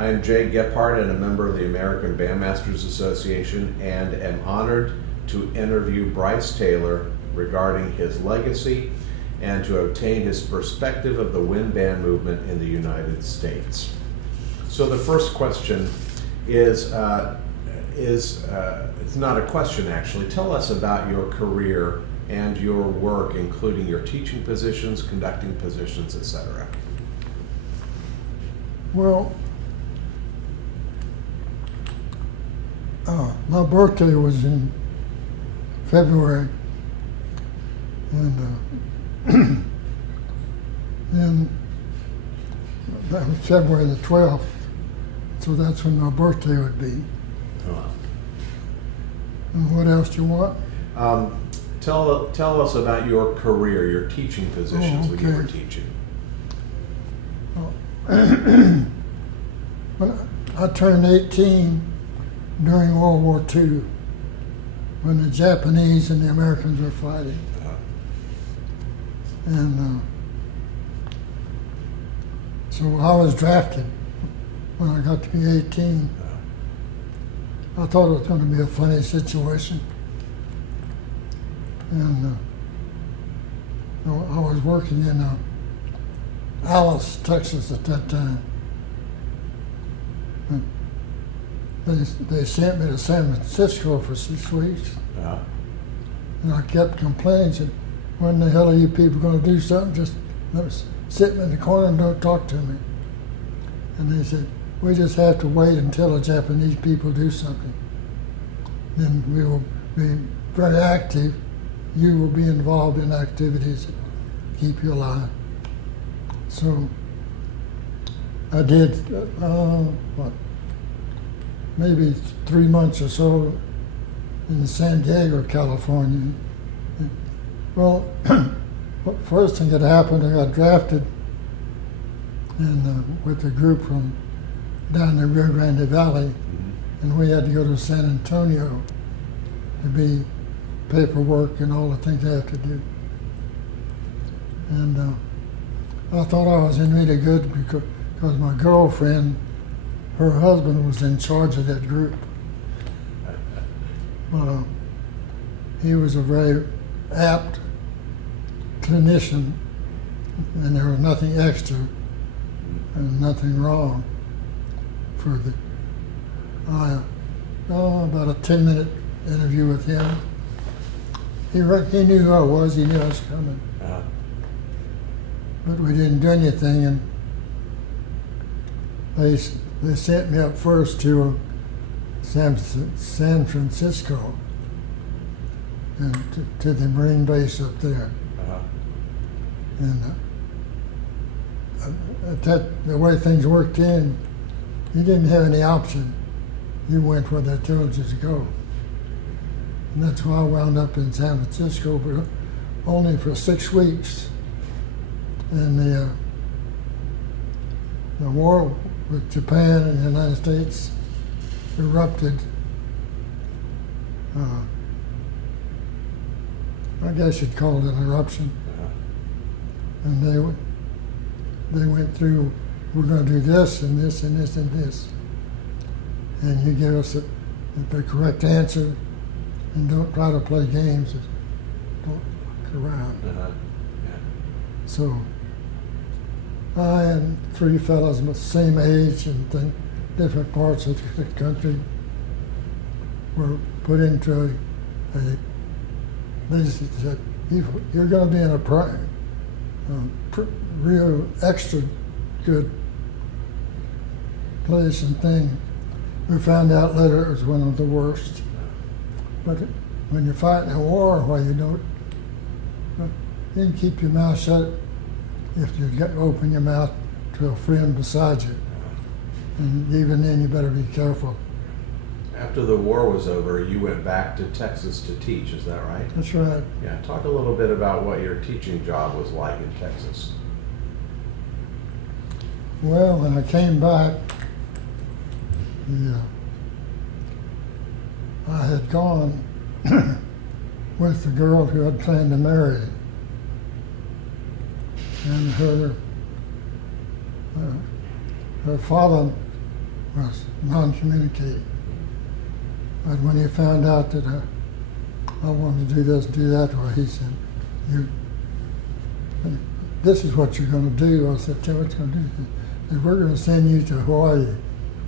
I am Jay Gephart and a member of the American Bandmasters Association and am honored to interview Bryce Taylor regarding his legacy and to obtain his perspective of the wind band movement in the United States. So the first question is it's not a question actually. Tell us about your career and your work, including your teaching positions, conducting positions, etc. Well, my birthday was in February, and then that was February the 12th, so that's when my birthday would be. And what else do you want? Tell us about your career, your teaching positions when you were teaching. When I turned 18 during World War II, when the Japanese and the Americans were fighting. And so I was drafted when I got to be 18. I thought it was going to be a funny situation. And I was working in Alice, Texas at that time. And they sent me to San Francisco for 6 weeks. And I kept complaining, said, when the hell are you people going to do something? Just let me sit in the corner and don't talk to me. And they said, we just have to wait until the Japanese people do something. Then we will be very active. You will be involved in activities that keep you alive. So I did, maybe 3 months or so in San Diego, California. Well, first thing that happened, I got drafted with a group from down the Rio Grande Valley, and we had to go to San Antonio to be paperwork and all the things they have to do. And I thought I was in really good because my girlfriend, her husband was in charge of that group. But he was a very apt clinician, and there was nothing extra and nothing wrong for about a 10-minute interview with him. He knew who I was, he knew I was coming. But we didn't do anything, and they sent me up first to San Francisco and to the Marine base up there. And the way things worked in, you didn't have any option. You went where they told you to go. And that's why I wound up in San Francisco, but only for 6 weeks. And the war with Japan and the United States erupted. I guess you'd call it an eruption. And they went through, we're going to do this and this and this and this. And you give us the correct answer, and don't try to play games. Don't fuck around. So I and 3 fellows the same age and different parts of the country were put into they said, you're going to be in a real extra good place and thing. We found out later it was one of the worst. But when you're fighting a war, why you don't, you can keep your mouth shut if you open your mouth to a friend beside you. And even then, you better be careful. After the war was over, you went back to Texas to teach, is that right? That's right. Yeah, talk a little bit about what your teaching job was like in Texas. Well, when I came back, I had gone with the girl who I'd planned to marry. And her father was non-communicating. But when he found out that I wanted to do this, do that, well, he said, this is what you're going to do. I said, tell what you're going to do. He said, we're going to send you to Hawaii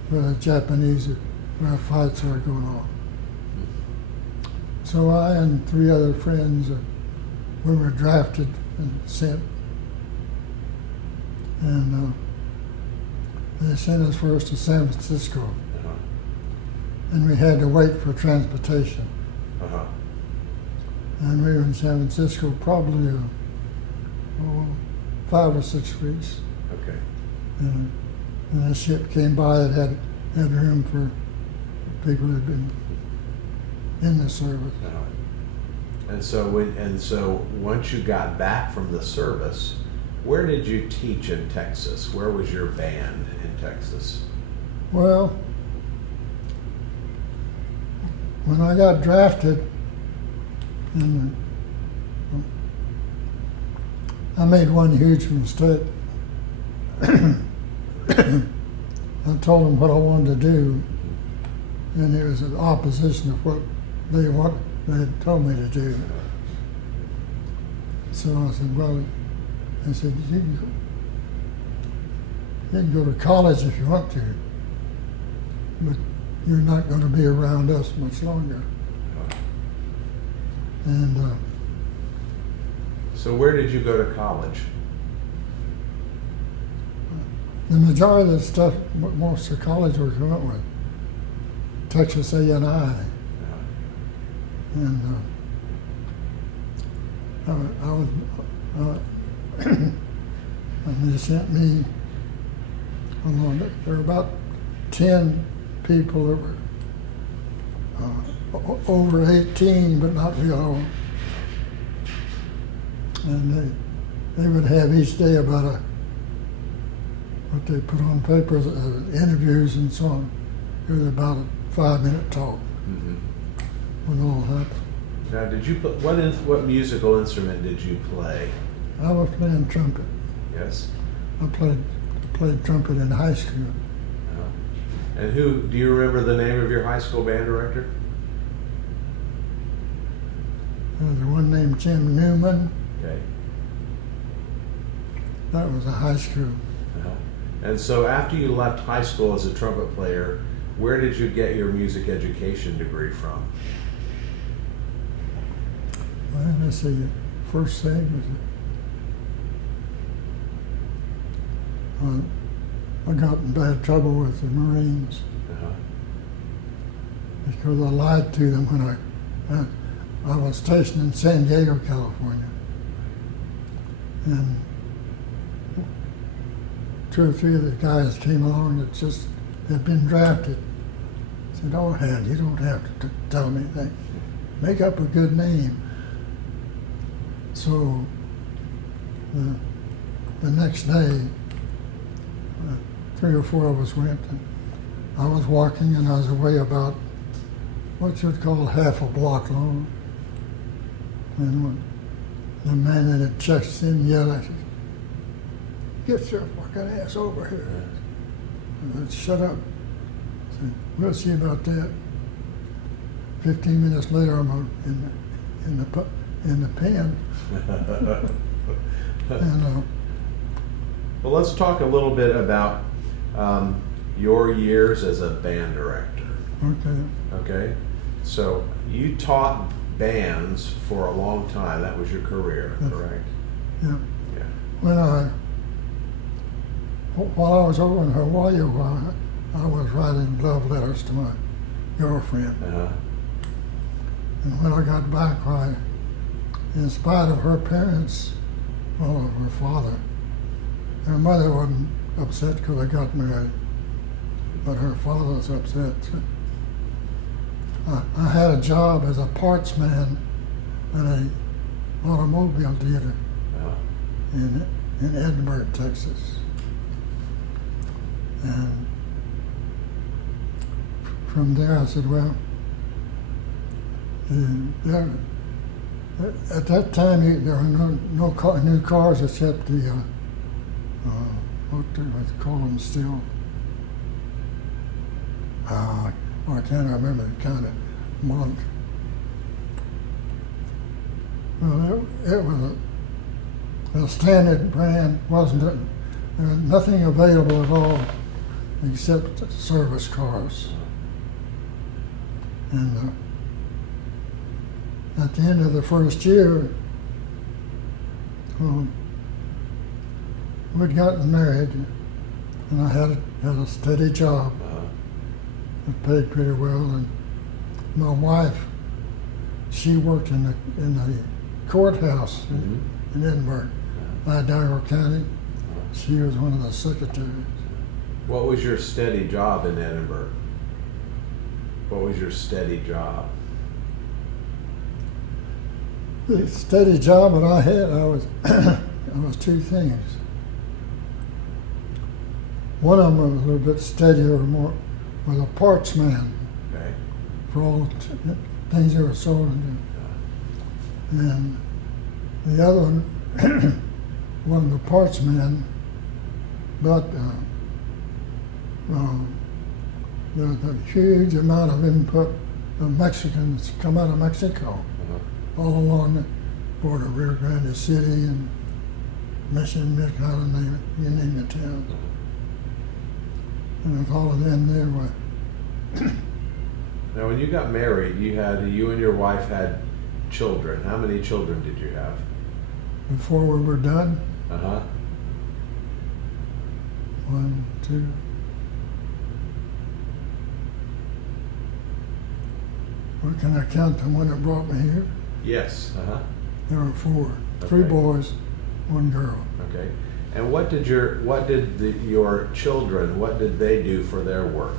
where the Japanese, where fights are going on. So I and 3 other friends, we were drafted and sent. And they sent us first to San Francisco. Uh-huh. And we had to wait for transportation. Uh-huh. And we were in San Francisco probably 5 or 6 weeks. Okay. And a ship came by that had room for people who had been in the service. Uh-huh. And so once you got back from the service, where did you teach in Texas? Where was your band in Texas? Well, when I got drafted, I made one huge mistake. I told them what I wanted to do, and it was in opposition of what they had told me to do. So I said, well, I said, you can go to college if you want to, but you're not going to be around us much longer. And so where did you go to college? the majority of the stuff, most of the college we went with, Texas A&I. And I was, and they sent me along. There were about 10 people that were over 18, but not real old. And they would have each day about what they put on paper, interviews and so on. It was about a 5-minute talk. Mm-hmm. With all that. Now, did you what musical instrument did you play? I was playing trumpet. Yes. I played trumpet in high school. Uh-huh. And do you remember the name of your high school band director? There was one named Jim Newman. Okay. That was a high school. Uh-huh. And so after you left high school as a trumpet player, where did you get your music education degree from? Well, let's see, first thing was I got in bad trouble with the Marines Uh-huh. because I lied to them when I was stationed in San Diego, California. And 2 or 3 of the guys came along that just had been drafted. Said, "Oh, Hand, you don't have to tell them anything. Make up a good name." So the next day, 3 or 4 of us went, and I was walking, and I was away about what you'd call half a block long. And when the man that had checked us in yelled, I said, "Get your fucking ass over here." I said, "Shut up." I said, "We'll see about that." 15 minutes later, I'm in the pen. And, well, let's talk a little bit about your years as a band director. okay. Okay? So you taught bands for a long time. That was your career, correct? Yeah. Yeah. While I was over in Hawaii, I was writing love letters to my girlfriend. Uh-huh. And when I got back, in spite of her parents, well, of her father, her mother wasn't upset because I got married, but her father was upset. I had a job as a parts man at an automobile dealer in Edinburgh, Texas. And from there I said, well, at that time there were no new cars except the, what do they call them still? I can't remember the kind of month. Well, it was a standard brand, wasn't it? There was nothing available at all except service cars. And at the end of the first year, we'd gotten married, and I had a steady job. It paid pretty well, and my wife, she worked in the courthouse in Edinburgh, Idaho County. She was one of the secretaries. What was your steady job in Edinburgh? What was your steady job? The steady job that I had, I was two things. One of them was a little bit steadier, more was a parts man. Okay. For all the things that were sold in there. And the other one, one of the parts men, but there's a huge amount of input of Mexicans come out of Mexico, all along the border, Rio Grande City and Mission, Midland, you name the town. And with all of them there were. Now, when you got married, you and your wife had children. How many children did you have? Before we were done, 1, 2. Well, can I count the one that brought me here? Yes. There were 4. 3 boys, 1 girl. Okay. And what did your children, what did they do for their work?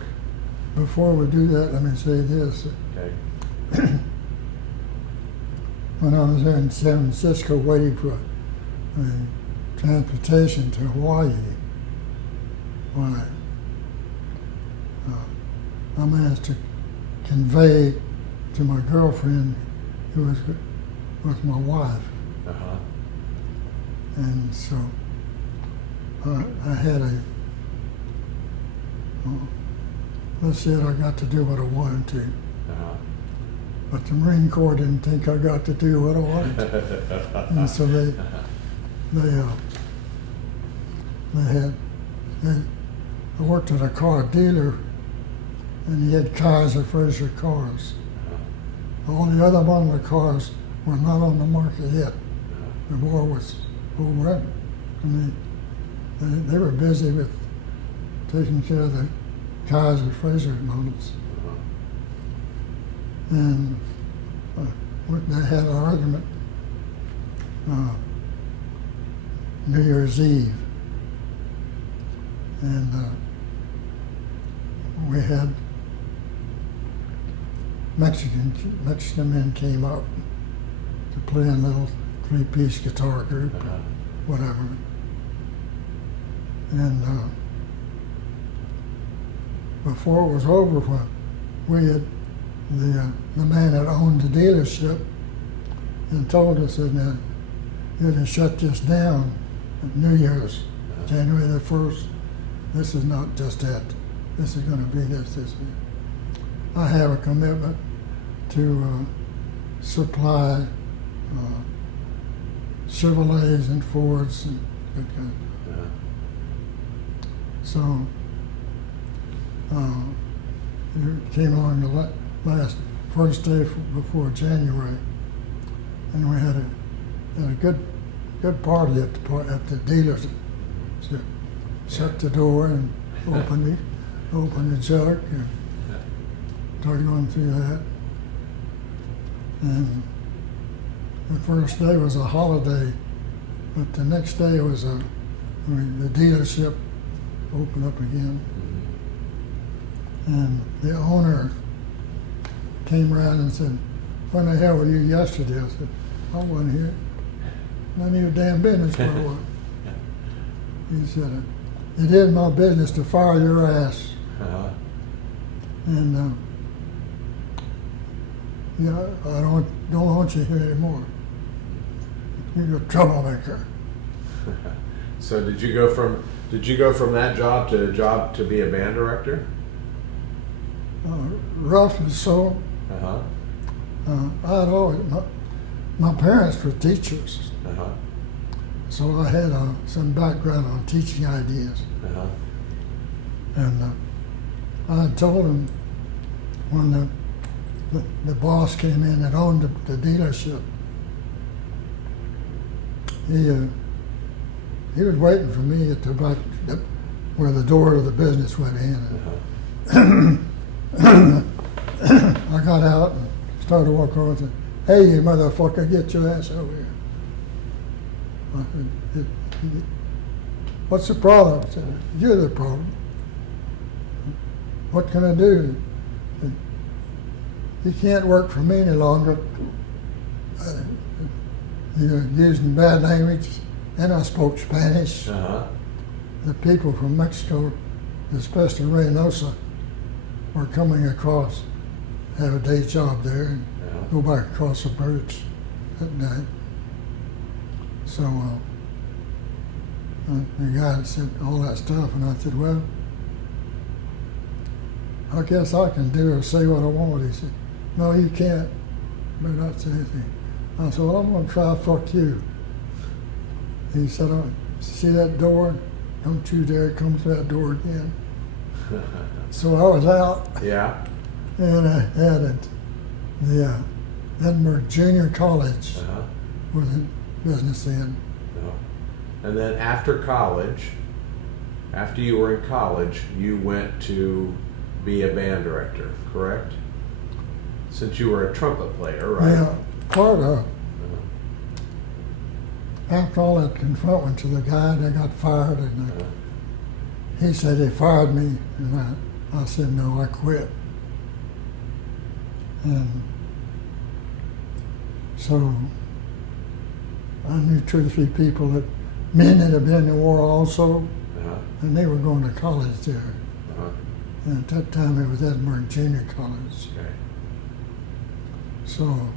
Before we do that, let me say this. Okay. When I was there in San Francisco waiting for transportation to Hawaii, I managed to convey to my girlfriend, who was my wife. And so I had let's say I got to do what I wanted to. But the Marine Corps didn't think I got to do what I wanted to. And so I worked at a car dealer, and he had Kaiser Fraser cars. All the other model cars were not on the market yet. The war was over. And they were busy with taking care of the Kaiser Fraser models. And they had an argument New Year's Eve. And we had Mexican men came up to play a little 3-piece guitar group, or whatever. And before it was over, we had the man that owned the dealership and told us that you had to shut this down at New Year's, January the 1st. This is not just that. This is going to be this. I have a commitment to supply Chevrolets and Fords and that kind of stuff. So you came along the first day before January, and we had a good party at the dealers. So shut the door and open the jug and started going through that. And the first day was a holiday, but the next day was the dealership opened up again. And the owner came around and said, "When the hell were you yesterday?" I said, "I wasn't here. None of your damn business where I was." He said, "It is my business to fire your ass." And I don't want you here anymore. You're a troublemaker. So did you go from that job to be a band director? rough and so. Uh-huh. I'd always, my parents were teachers, Uh-huh. so I had some background on teaching ideas. Uh-huh. And I told him when the boss came in that owned the dealership, he was waiting for me at the back, where the door of the business went in. Uh-huh. I got out and started walking over and said, "Hey, you motherfucker, get your ass over here." I said, "What's the problem?" I said, "You're the problem. What can I do? You can't work for me any longer. You're using bad language." And I spoke Spanish. Uh-huh. The people from Mexico, especially Reynosa, were coming across, have a day job there, and go back across the bridge at night. So the guy said all that stuff, and I said, "Well, I guess I can do or say what I want." He said, "No, you can't. Better not say anything." I said, "Well, I'm going to try fuck you." He said, "Oh, see that door? Don't you dare come through that door again." So I was out. Yeah. And I had the Edinburgh Junior College Uh-huh. was in business then. No. And then after college, after you were in college, you went to be a band director, correct? Since you were a trumpet player, right? Yeah, part of, Uh-huh. after all that confront went to the guy, they got fired, and Uh-huh. he said he fired me, and I said, "No, I quit." And so I knew 2 or 3 people men that had been in the war also, Uh-huh. and they were going to college there. Uh-huh. And at that time it was Edinburgh Junior College. Okay. So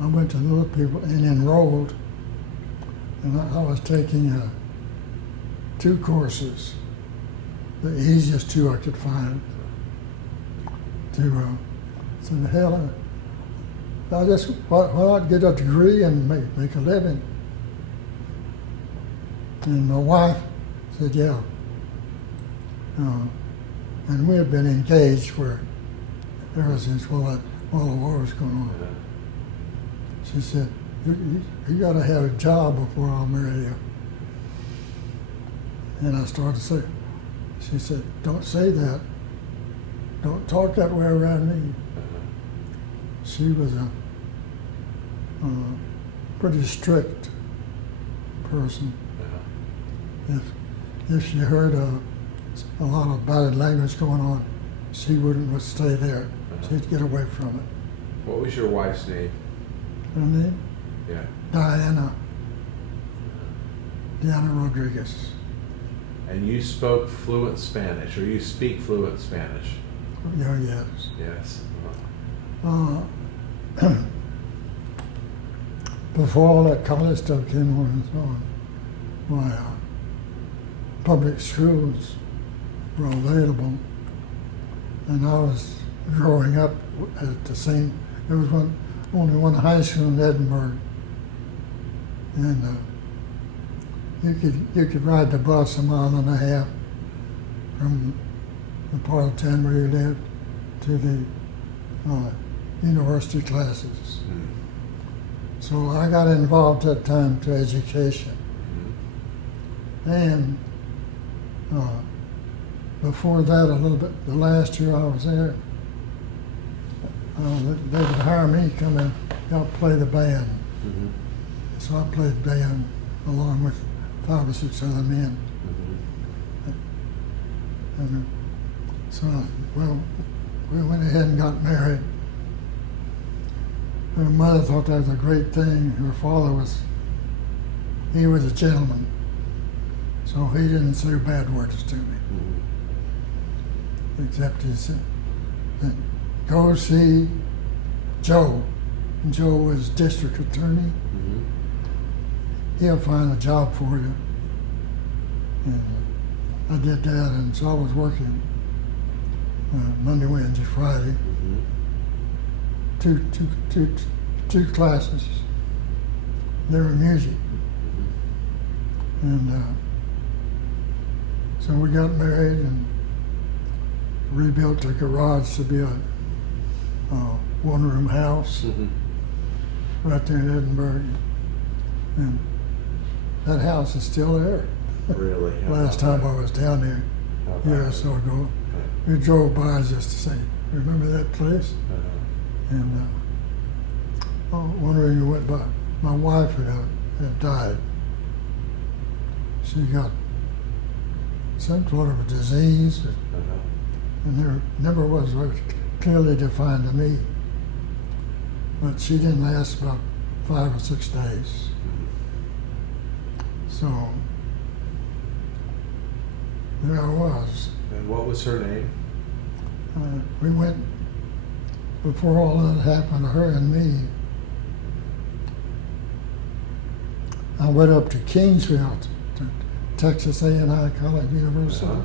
I went to those people and enrolled, and I was taking 2 courses, the easiest 2 I could find. So the hell, I just, why not get a degree and make a living? And my wife said, "Yeah." And we had been engaged for ever since while the war was going on. Uh-huh. She said, you got to have a job before I'll marry you." And I started to say, she said, "Don't say that. Don't talk that way around me." Uh-huh. She was a pretty strict person. Uh-huh. If she heard a lot of bad language going on, she wouldn't stay there. Uh-huh. She'd get away from it. What was your wife's name? Her name? Yeah. Diana Rodriguez. And you spoke fluent Spanish, or you speak fluent Spanish? Yeah, yes. Yes. Before all that college stuff came on and so on, my public schools were available, and I was growing up at the same. There was only one high school in Edinburgh, and you could ride the bus 1.5 miles from the part of town where you lived to the university classes. Mm. So I got involved at that time to education. Mm-hmm. And before that, a little bit, the last year I was there, they would hire me to come and help play the band. Mm-hmm. So I played band along with 5 or 6 other men. Mm-hmm. And so, well, we went ahead and got married. Her mother thought that was a great thing. Her father he was a gentleman, so he didn't say bad words to me. Mm-hmm. Except he said, "Go see Joe." And Joe was district attorney. Mm-hmm. He'll find a job for you. And I did that, and so I was working Monday, Wednesday, Friday. Two classes. They were music. And so we got married and rebuilt the garage to be a one-room house right there in Edinburgh. And that house is still there. Really? Last time I was down there a year or so ago, we drove by just to say, remember that place? And one reason we went by, my wife had died. She got some sort of a disease, and there never was very clearly defined to me. But she didn't last about 5 or 6 days. So there I was. And what was her name? We went, before all that happened to her and me, I went up to Kingsville, to Texas A&M University.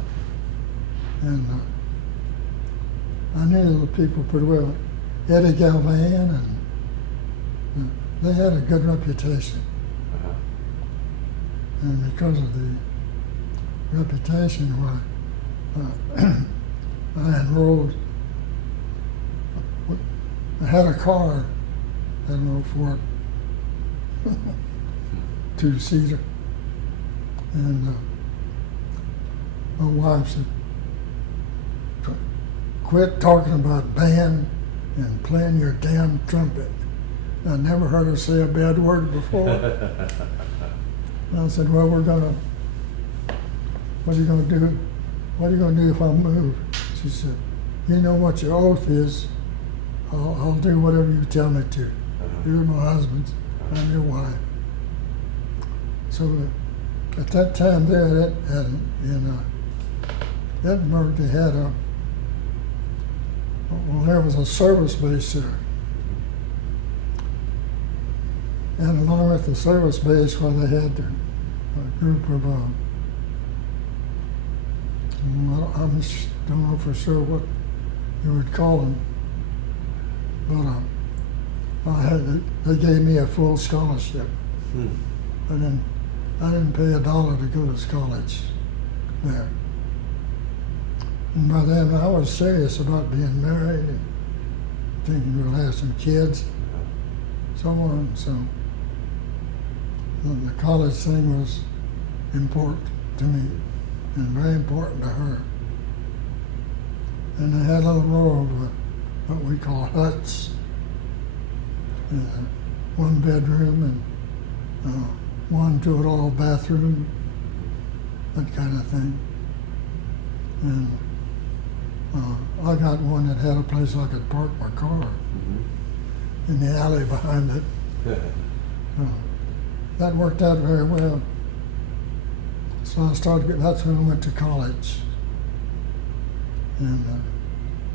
And I knew the people pretty well. Eddie Galvan, and they had a good reputation. And because of the reputation, I enrolled. I had a car, I don't know, for it, 2-seater, and my wife said, "Quit talking about band and playing your damn trumpet." I never heard her say a bad word before. And I said, "Well, what are you going to do? What are you going to do if I move?" She said, "You know what your oath is. I'll do whatever you tell me to. You're my husband. I'm your wife." So at that time there in Edinburgh, they had there was a service base there. And along with the service base, where they had a group of, I don't know for sure what you would call them, but they gave me a full scholarship. I didn't pay $1 to go to college there. And by then I was serious about being married and thinking we'll have some kids, so on. So the college thing was important to me and very important to her. And they had a little row of what we call huts, one bedroom and one two-it-all bathroom, that kind of thing. And I got one that had a place I could park my car in the alley behind it. That worked out very well. So I started, that's when I went to college. And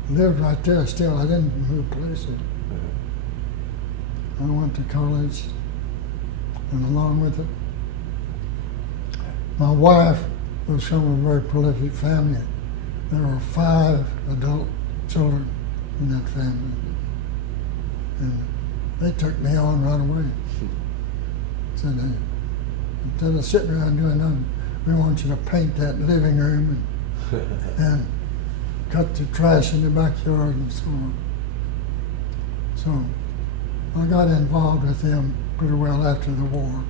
lived right there still. I didn't move places. I went to college, and along with it, my wife was from a very prolific family. There were 5 adult children in that family. And they took me on right away. Said, "Hey, instead of sitting around doing nothing, we want you to paint that living room and cut the trash in the backyard and so on." So I got involved with them pretty well after the war.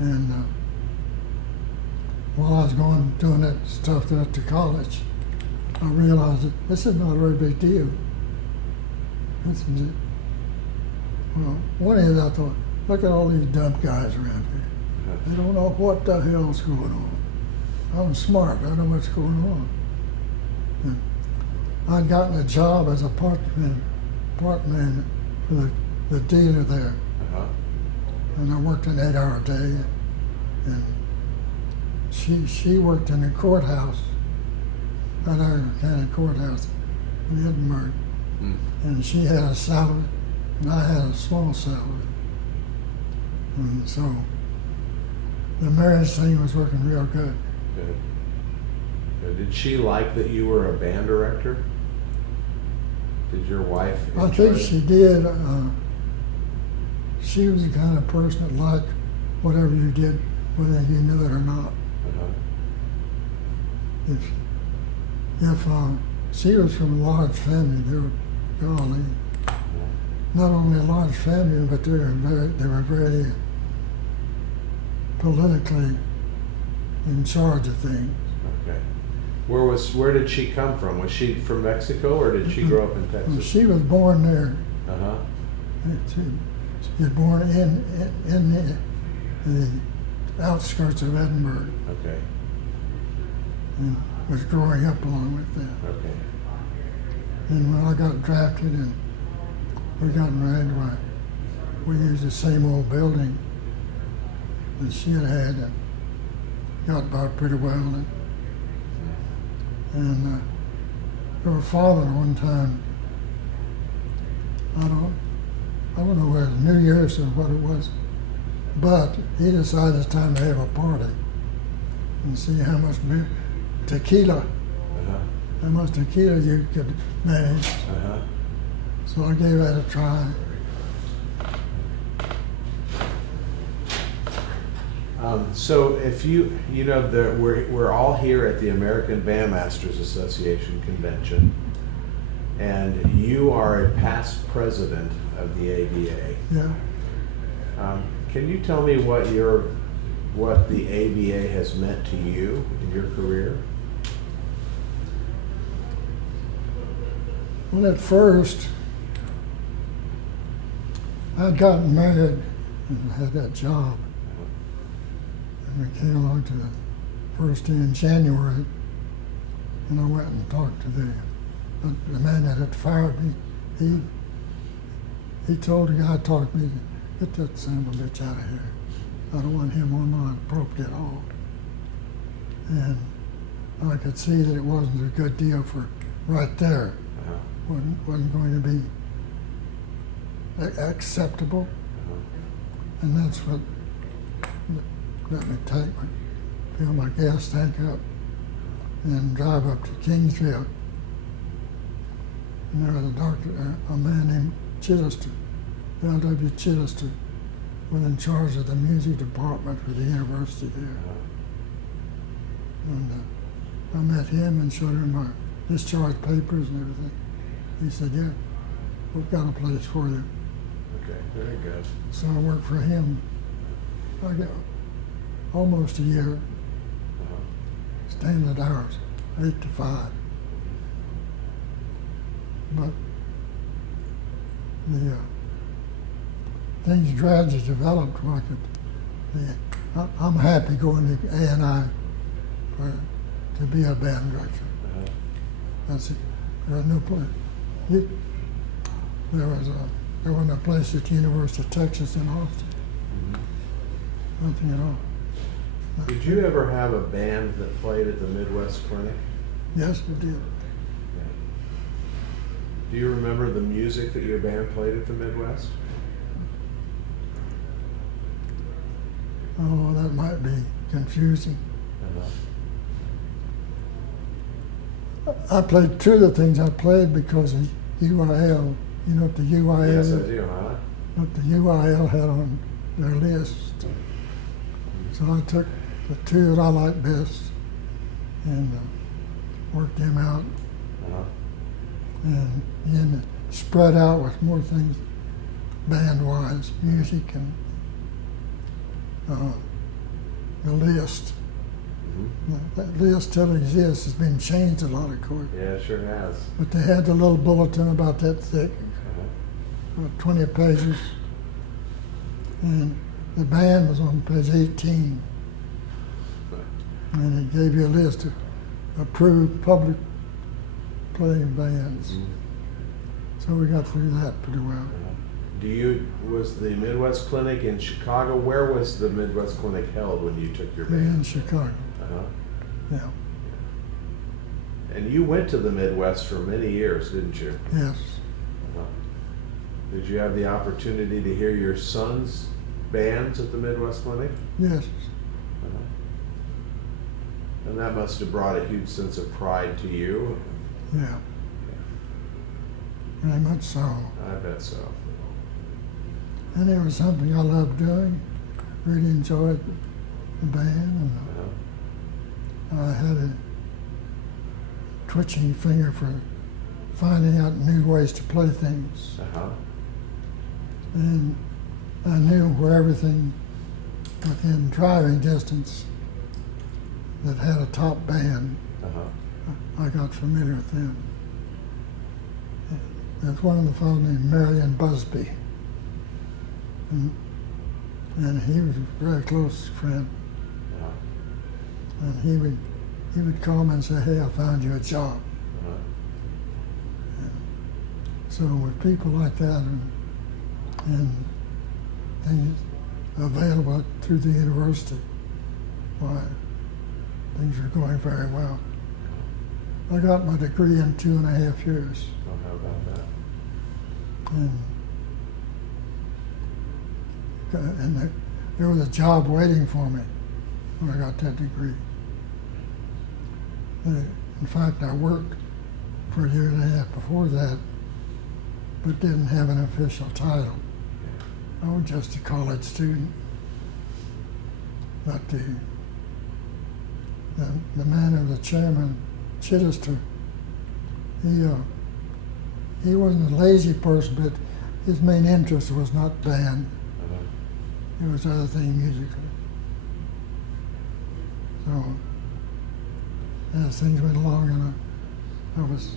And while I was doing that stuff there at the college, I realized that this is not a very big deal. Well, one is I thought, look at all these dumb guys around here. They don't know what the hell's going on. I'm smart, I know what's going on. And I'd gotten a job as a part man for the dealer there. And I worked an 8-hour day. And she worked in the courthouse, Honorary County Courthouse in Edinburgh. And she had a salary, and I had a small salary. And so the marriage thing was working real good. Did she like that you were a band director? Did your wife I enjoy think it? she did. She was the kind of person that liked whatever you did, whether you knew it or not. Uh-huh. If she was from a large family, they were, golly, not only a large family, but they were very politically in charge of things. Okay. Where did she come from? Was she from Mexico or did she grow up in Well, Texas? she was born there. Uh-huh. She was born in the outskirts of Edinburgh Okay. and was growing up along with them. Okay. And when I got drafted and we got married, we used the same old building that she had and got by pretty well. And her father one time, I don't know whether it was New Year's or what it was, but he decided it's time to have a party and see how much tequila, Uh-huh. how much tequila you could manage. Uh-huh. So I gave that a try. So if we're all here at the American Bandmasters Association convention, and you are a past president of the ABA. Yeah. Can you tell me what the ABA has meant to you in your career? Well, at first, I'd gotten married and had that job. And we came along to the first day in January, and I went and talked to the man that had fired me. He told the guy who talked to me, get that son of a bitch out of here. I don't want him on my property at all. And I could see that it wasn't a good deal for right there. Uh-huh. Wasn't going to be acceptable. Uh-huh. And that's what let me fill my gas tank up and drive up to Kingsville. And there was a man named Chittister, L.W. Chittister, was in charge of the music department for the university there. And I met him and showed him my discharge papers and everything. He said, yeah, we've got a place for you. Okay, very good. So I worked for him. I got almost a year, Uh-huh. standard hours, 8 to 5. But the things gradually developed where I'm happy going to A&I to be a band director. Uh-huh. That's it. There was no place. There wasn't a place at the University of Texas in Austin. Mm-hmm. Nothing at all. Did you ever have a band that played at the Midwest Clinic? Yes, we did. Yeah. Do you remember the music that your band played at the Midwest? Oh, that might be confusing. Uh-huh. I played two of the things I played because of UIL. You know what the UIL Yes, I is? do, huh? What the UIL had on their list. So I took the two that I liked best and worked them out, Uh-huh. and then spread out with more things band-wise, music and the list. Mm-hmm. That list still exists. It's been changed a lot, of course. Yeah, it sure has. But they had the little bulletin about that thick, Uh-huh. about 20 pages. And the band was on page 18. And it gave you a list of approved public playing bands. Mm-hmm. So we got through that pretty well. Was the Midwest Clinic in Chicago? Where was the Midwest Clinic held when you took your We in band? Chicago, Uh-huh. yeah, And you went to the Midwest for many years, didn't you? yes. Uh-huh. Did you have the opportunity to hear your son's bands at the Midwest Clinic? Yes, Uh-huh. And that must have brought a huge sense of pride to you. Yeah. Very much so. I bet so. And it was something I loved doing. Really enjoyed the band, and I had a twitching finger for finding out new ways to play things. And I knew where everything within driving distance that had a top band, I got familiar with them. There's one of the fellows named Marion Busby, and he was a very close friend. And he would call me and say, "Hey, I found you a job." So with people like that and things available through the university, why, things are going very well. I got my degree in 2.5 years. Oh, how about that? And there was a job waiting for me when I got that degree. In fact, I worked for 1.5 years before that, but didn't have an official title. I was just a college student. But the man who was the chairman, Chittister, he wasn't a lazy person, but his main interest was not band. It was other things musically. So as things went along, and I was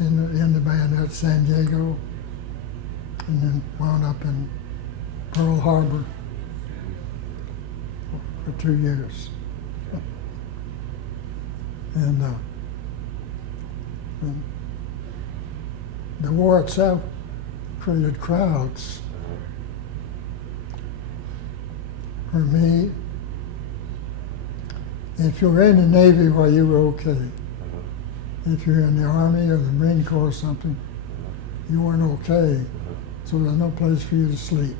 in the band at San Diego, and then wound up in Pearl Harbor for 2 years. And the war itself created crowds. For me, if you were in the Navy, well, you were okay. If you're in the Army or the Marine Corps or something, you weren't okay. So there's no place for you to sleep.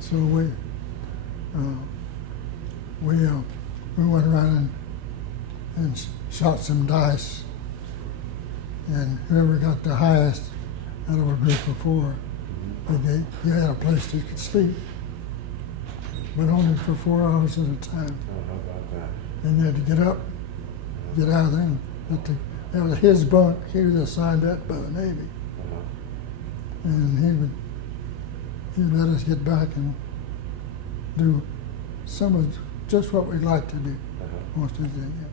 So we went around and shot some dice, and whoever got the highest out of a group of 4, you had a place you could sleep, but only for 4 hours at a time. Oh, how about that? And you had to get up, get out of there. That was his bunk. He was assigned that by the Navy. And he would let us get back and do some of just what we'd like to do most of the day. Yeah.